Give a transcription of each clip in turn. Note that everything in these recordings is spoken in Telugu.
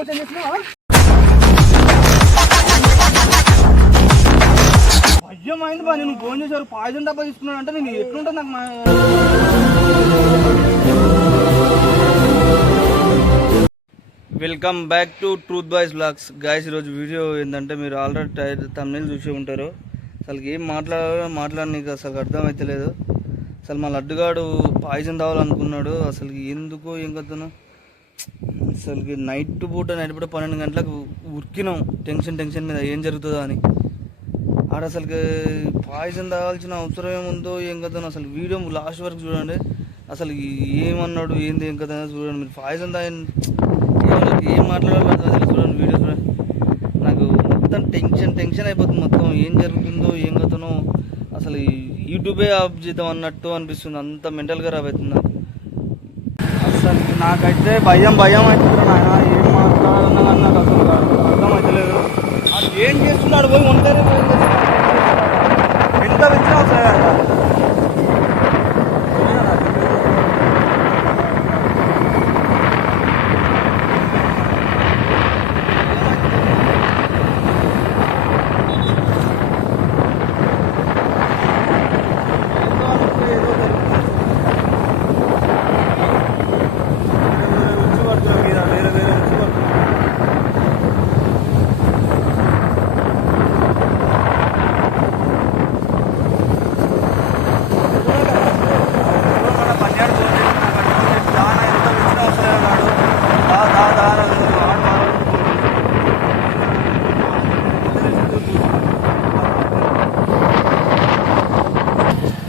భయం అయింది బా. నేను ఫోన్ చేశారు పాయిజన్ డబ్బా తీసుకున్నాడు అంటే నేను ఎట్లుంటుంది నాకు. Welcome back to truth boys blogs. Guys ఈరోజు వీడియో ఏంటంటే మీరు ఆల్రెడీ తమిళ చూసి ఉంటారు. అసలు ఏం మాట్లాడనీకు అసలు అర్థమైతలేదు. అసలు మా లడ్డుగాడు పాయిజన్ తావాలనుకున్నాడు. అసలు ఎందుకో ఏం కథను అసలు నైట్ పూట 12 గంటలకు ఉరికినాం టెన్షన్ మీద ఏం జరుగుతుందో అని. ఆడ అసలుకి పాయిజన్ తాగాల్సిన అవసరం ఏముందో ఏం కథను అసలు వీడియో లాస్ట్ వరకు చూడండి. అసలు ఏమన్నాడు ఏంది ఏం కథ చూడండి. మీరు పాయిజన్ తాగిన ఏం మాట్లాడాలో అసలు చూడండి వీడియో చూడండి. నాకు మొత్తం టెన్షన్ అయిపోతుంది. మొత్తం ఏం జరుగుతుందో ఏం కథనో అసలు యూట్యూబే ఆఫ్ చేద్దాం అన్నట్టు అనిపిస్తుంది. అంత మెంటల్గా రాబోతుంది నాకు. అసలు నాకైతే భయం అవుతుంది నాయన. ఏం మాట్లాడాలన్నా కానీ నాకు అసలు అర్థం అవుతలేదు. అది ఏం చేస్తున్నాడు పోయి ఒంటరి ఎంత వచ్చినా అవసరం కదా.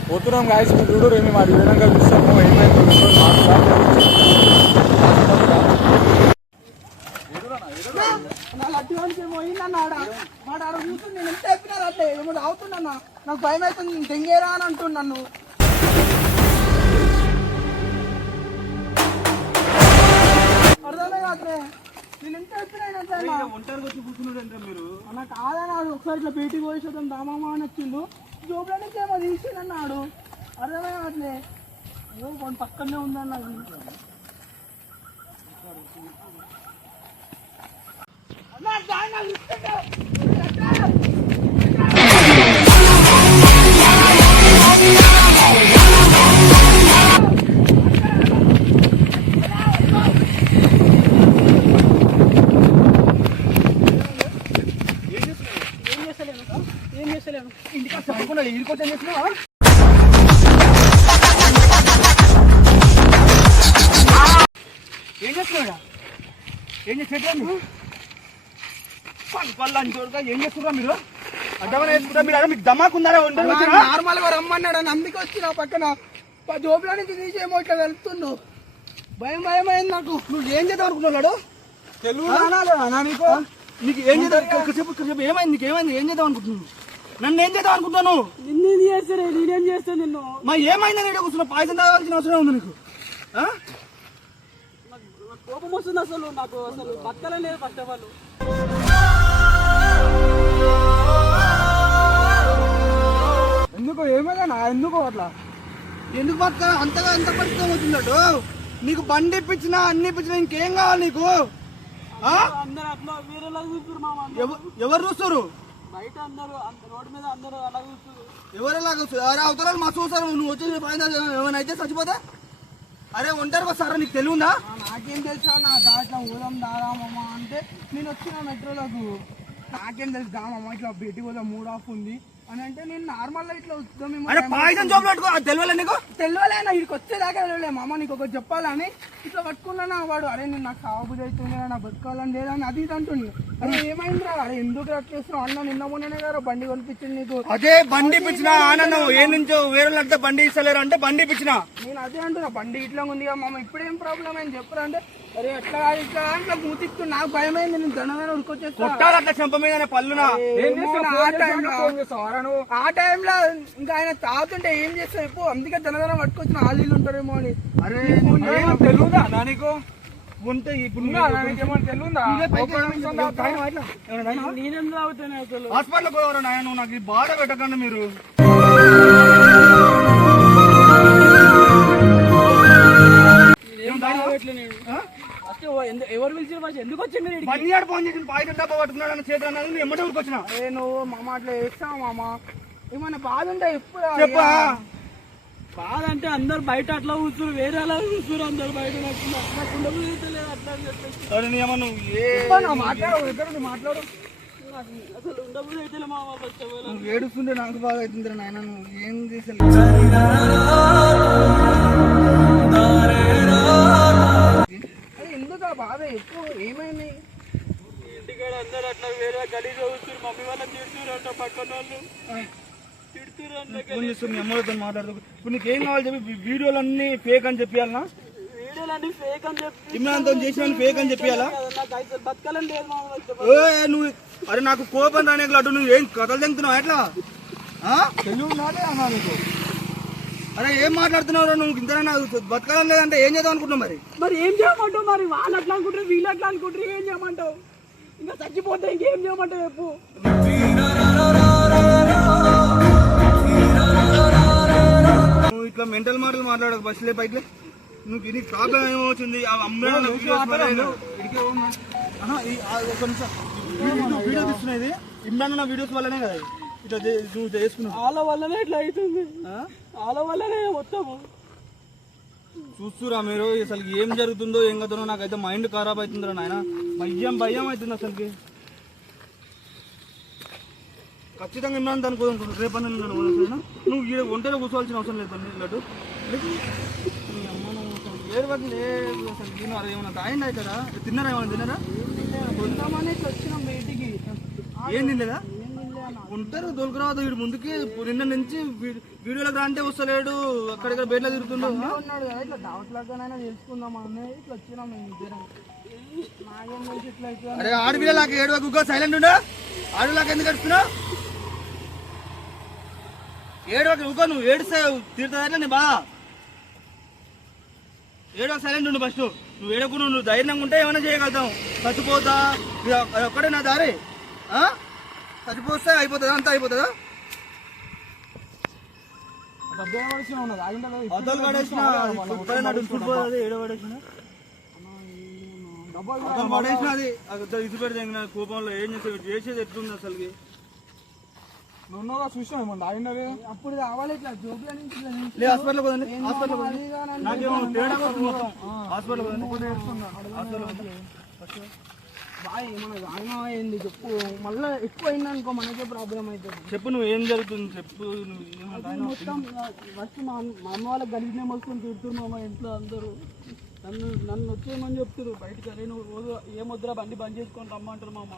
పోతున్నాం గాయస్. మీరు చూడరు ఏమి మరి విధంగా చూస్తాము ఏమైంది అవుతున్నా. నాకు భయం అవుతుంది. నేను తెంగేరా అని అంటున్నాను. అర్థమే కాదు. నేను ఎంత చెప్పినా ఒంటరికి వచ్చి కూర్చున్నాడు మీరు. అన్న కాదన్నాడు. ఒకసారి ఇట్లా బయటికి పోయేసేద్దాం దామమ్మ అని వచ్చిండు. జోబులో నుంచి ఏమో తీసిందన్నాడు. అర్థమే కావట్లే. కొన్ని పక్కనే ఉందన్న. ఏం చేస్తలేను ఇంటికి చెప్పకుండా ఇంటికొచ్చి ఏం చేస్తున్నావా? ఏం చేస్తున్నాడా? ఏం చేసేటా పళ్ళు అని చూడగా ఏం చేస్తున్నా మీరు? అడ్డమని వేసుకుంటా మీరు. మీకు దమాకు ఉందా? నార్మల్ గా రమ్మన్నాడు అని అందుకే వచ్చిన పక్కన జోబులో నుంచి తీసేమో ఇట్లా వెళ్తుండు. భయం అయింది నాకు. నువ్వు ఏం చేద్దాం అనుకున్నాడు? తెలుగు నీకు నీకు ఏం చేద్దాం చెప్పు. ఏమైంది? నీకు ఏమైంది? ఏం చేద్దాం అనుకుంటున్నాను? నన్ను ఏం చేద్దాం అనుకుంటాను? నేనేం చేస్తాను నిన్ను. మా ఏమైందని ఇక్కడ కూర్చున్నా? పాయసం తాగాల్సిన అవసరం ఉంది నీకు? కోపం వస్తుంది అసలు. నాకు అసలు బతకలే లేదు ఫస్ట్ ఆఫ్ ఆల్. ఎందుకు ఏమైనా ఎందుకు అట్లా ఎందుకు బతక అంతగా ఎంత పరిస్థితి అవుతున్నాడు? నీకు బండి ఇప్పించినా అన్ని ఇప్పించినా ఇంకేం కావాలి నీకు? ఎవరు చూస్తారు బయట? అందరూ రోడ్డు మీద అందరూ అలా చూస్తారు. ఎవరు ఎలాగ అవతరాలు మా చూస్తారు. నువ్వు వచ్చేసి ఏమైనా అయితే చచ్చిపోతా? అరే ఒంటరికి వస్తారా? నీకు తెలియదా? నాకేం తెలుసా? నా దాంట్లో ఊదాం దాదామమ్మ అంటే నేను వచ్చిన మెట్రోలకు. నాకేం తెలుసు దామమ్మ ఇట్లా బయటికి పోదాం 3 ఆఫ్ ఉంది అని అంటే నేను నార్మల్ గా ఇట్లా వస్తాం. పాయిజన్ జాబ్ పెట్టుకో. తెలియలే నీకు? తెలియలేనా? ఇక్కడికి వచ్చేదాకా తెలియలే. మామ నీకు ఒకటి చెప్పాలని ఇట్లా పట్టుకున్నా వాడు. అరే నేను నాకు సాగుబుద్ధి అవుతుంది నాకు బతకాలని లేదని అది ఇది అంటుండే. అరే ఏమైందిరా? అరే ఎందుకు అట్లా చేస్తున్నావు అన్న? నిన్న మొన్ననే కదా బండి కొనిపించింది నీకు. అదే బండి ఇప్పించిన ఆనందం. ఏ నుంచో వేరే బండి ఇస్తలేరు అంటే బండి ఇప్పించిన. నేను అదే అంటున్నా. బండి ఇట్లా ఉంది కదా మామ. ఇప్పుడేం ప్రాబ్లం అని చెప్పరా అంటే అరే ఎట్లా ఇట్లా అట్లా మూతిస్తూ నాకు భయం అయింది. నేను దండగా ఉడికొచ్చేస్తా. అట్లా చెంప మీద పళ్ళునా ఆ టైంలో ఇంకా ఆయన తాగుతుంటే ఏం చేస్తా చెప్పు. అందుకే ధనధనం పట్టుకొచ్చిన ఆలీలు ఉంటారేమో అని. అరే తెలుగుదా నీకు? ఉంటే ఇప్పుడు హాస్పిటల్ పోయారు నాయన. నువ్వు నాకు బాధ పెట్టకండి మీరు. ఫస్ట్ ఎవరు పిలిచిన ఫస్ట్ ఎందుకు వచ్చింది మీరు ఈడికి? బండియాడు ఫోన్ చేసి పాయిజన్ డబ్బా పట్టుకున్నాడు అన్న చేతులు అన్నది నువ్వు ఎమ్మటే ఊరికి వచ్చినా నువ్వు మామ అట్లా చేస్తావు మామ. ఏమన్నా బాధ ఉంటే ఎప్పుడు చెప్పా బాధ అంటే అందరు బయట అట్లా కూర్చున్నారు, వేరే అలా కూర్చున్నారు అందరు బయట. నాకు ఉండబుద్ధి అయితే లేదు అట్లా అని చెప్పేసి. సరే నీ అమ్మ నువ్వు మాట్లాడు ఎక్కడ మాట్లాడు. నాకు అసలు ఉండబుద్ధి అయితే లేదు మామ. ఫస్ట్ నువ్వు ఏడుస్తుంటే నాకు బాగా అవుతుంది నాయన. నువ్వు ఏం చేసే ఎందుకు ఆ బాధ ఎక్కువ ఏమైంది? ఇంటికాడ అందరు అట్లా వేరే గలీగా కూర్చున్నారు, మమ్మీ వాళ్ళ తిడుతురంట, పక్కన వాళ్ళు తిడుతురంట. ఫోన్ చేస్తుంది మీ అమ్మతో మాట్లాడుతూ ఇప్పుడు నీకు ఏం కావాలి చెప్పి వీడియోలన్నీ ఫేక్ అని చెప్పాలనా? వీడియోలన్నీ ఫేక్ అని చెప్పి ఇమ్రాన్తో చేసిన ఫేక్ అని చెప్పాలా? నాకు అయితే బతకాలని లేదు మామ. నువ్వు అరే నాకు కోపం రానే అటు నువ్వు ఏం కథలు తెంగుతున్నావు ఎట్లా తెలివి ఉన్నాడే అన్నా నీకు. అరే ఏం మాట్లాడుతున్నావు నువ్వు ఇంతనా బతకాలం లేదంటే ఏం చేద్దాం అనుకుంటున్నావు మరి? మరి ఏం చేయమంటావు? మరి వాళ్ళు అట్లా అనుకుంటారు, వీళ్ళు అట్లా అనుకుంటారు, ఏం చేయమంటావు? ఇంకా చచ్చిపోతే ఇంకేం చేయమంటావు చెప్పు. నువ్వు ఇట్లా మెంటల్ మాటలు మాట్లాడక బస్సులే బయటలే. నువ్వు నీకు ప్రాబ్లం ఏమవుతుంది? వీడియో తీస్తున్నది ఇమ్రాన్ నా వీడియోస్ వల్లనే కదా ఇట్లా నువ్వు చేసుకున్నావు. వాళ్ళ వల్లనే ఇట్లా అవుతుంది, వాళ్ళ వల్లనే మొత్తము. చూస్తురా మీరు అసలు ఏం జరుగుతుందో ఏం కదనో నాకైతే మైండ్ ఖరాబ్ అవుతుందిరా నాయన. భయం అవుతుంది అసలుకి. ఖచ్చితంగా ఇమ్రాన్ అనుకోదనుకుంటున్నాను రేపన్నా నువ్వు ఈడ ఒంటరిగా కూర్చోవాల్సిన అవసరం లేదు లడ్డు. ఏడు లేదు అసలు తిను. అరే ఏమన్నా తాగింది అవుతారా? తిన్నారా? ఏమన్నా తిన్నారా? కొందామని ఇట్లా వచ్చినాం బయటికి. ఏం తినలేదా? ఉంటారు దొరకరాదు వీడు ముందుకి. నిన్న నుంచి వీడియోలకు రా అంటే వస్తలేడు, అక్కడిక్కడ బయటలో తిరుగుతున్నాడు. ఉన్నాడు కదా ఇట్లా డౌట్ లాగానైనా తెలుసుకుందాం అనేది ఇట్లా వచ్చినాం మేము ఇద్దరం. నాకేం తెలిసి ఇట్లా అవుతుంది. అరే ఆడపిల్లలాగా ఏడు వరకు సైలెంట్ ఉండా. ఆడలాగా ఎందుకు అడుస్తున్నావు? ఏడు వరకు నువ్వు ఏడుస్తా తీరుతుందా నీ బా? ఏడో సైలెంట్ ఉండు ఫస్ట్. నువ్వు ఏడకుండా నువ్వు ధైర్యంగా ఉంటే ఏమైనా చేయగలుగుతావు. చచ్చిపోతా అది ఒక్కడే నా దారి. చచ్చిపోతే అయిపోతుందా? అంతా అయిపోతుందా? అద్దలు పడేసిన అది ఇసు పెడితే కోపంలో ఏం చేసేది ఎట్లుంది అసలుకి? నువ్వుగా చూసినావు ఏమన్నా ఆగిండే అప్పుడు కావాలి ఇట్లా జోబుల నుంచి హాస్పిటల్ పోదండి. హాస్పిటల్ నాకేమో తేడా హాస్పిటల్ బాయ్ మన గాయమా అయింది చెప్పు. మళ్ళీ ఎక్కువ అయింది అనుకో మనకే ప్రాబ్లం అవుతుంది. చెప్పు నువ్వు ఏం జరుగుతుంది చెప్పు. మొత్తం ఫస్ట్ మా అమ్మ వాళ్ళకి గలీజ్నే మొత్తం తిడుతున్నారు మా ఇంట్లో అందరూ. నన్ను వచ్చేయమని చెప్తున్నారు బయటికి. అరే నువ్వు రోజు ఏమొద్దురా బండి బంద్ చేసుకొని రమ్మంటారు మా అమ్మ.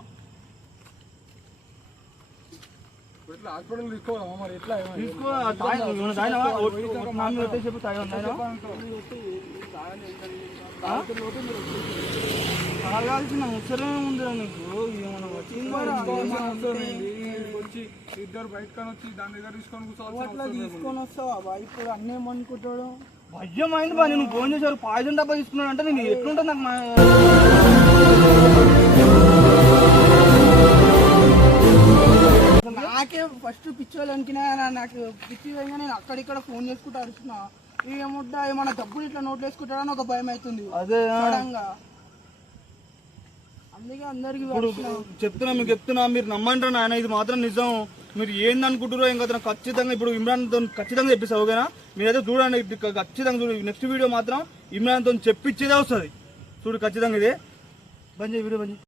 ఇట్లా హాస్పిటల్ తీసుకోవాలా మరి? ఎట్లా తీసుకో చెప్పు తాగాల్సిన అవసరం ఉందిరా నీకు. ఏమన్నా వచ్చి ఇద్దరు బయటకని వచ్చి దాని దగ్గర తీసుకొని అట్లా తీసుకొని వస్తావా బాయ్? ఇప్పుడు అన్నీ ఏమనుకుంటాడు? భయం అయింది బా. నేను ఫోన్ చేశారు పాయిజన్ డబ్బా తీసుకున్నాడు అంటే నేను ఎట్లుంటుంది నాకు. నాకే ఫస్ట్ పిచ్చి వాళ్ళు అనుకున్నా. నాకు పిచ్చి పోయినా నేను అక్కడిక్కడ ఫోన్ చేసుకుంటూ అరుస్తున్నా. ఏముడ్డా ఏమన్నా డబ్బులు ఇట్లా నోట్లు వేసుకుంటాడని ఒక భయం అవుతుంది అదే సడన్గా. అందుకే అందరికి చెప్తున్నా మీరు నమ్మంటారా నాయన? ఇది మాత్రం నిజం. మీరు ఏందనుకుంటారో ఏం కదా ఖచ్చితంగా ఇప్పుడు ఇమ్రాన్తో ఖచ్చితంగా చెప్పిస్తావు ఓకేనా? మీరైతే చూడండి ఖచ్చితంగా చూడు. నెక్స్ట్ వీడియో మాత్రం ఇమ్రాన్తో చెప్పించేదే వస్తుంది చూడు ఖచ్చితంగా. ఇదే బంద్ చేయి వీడియో బంద్ చేయి.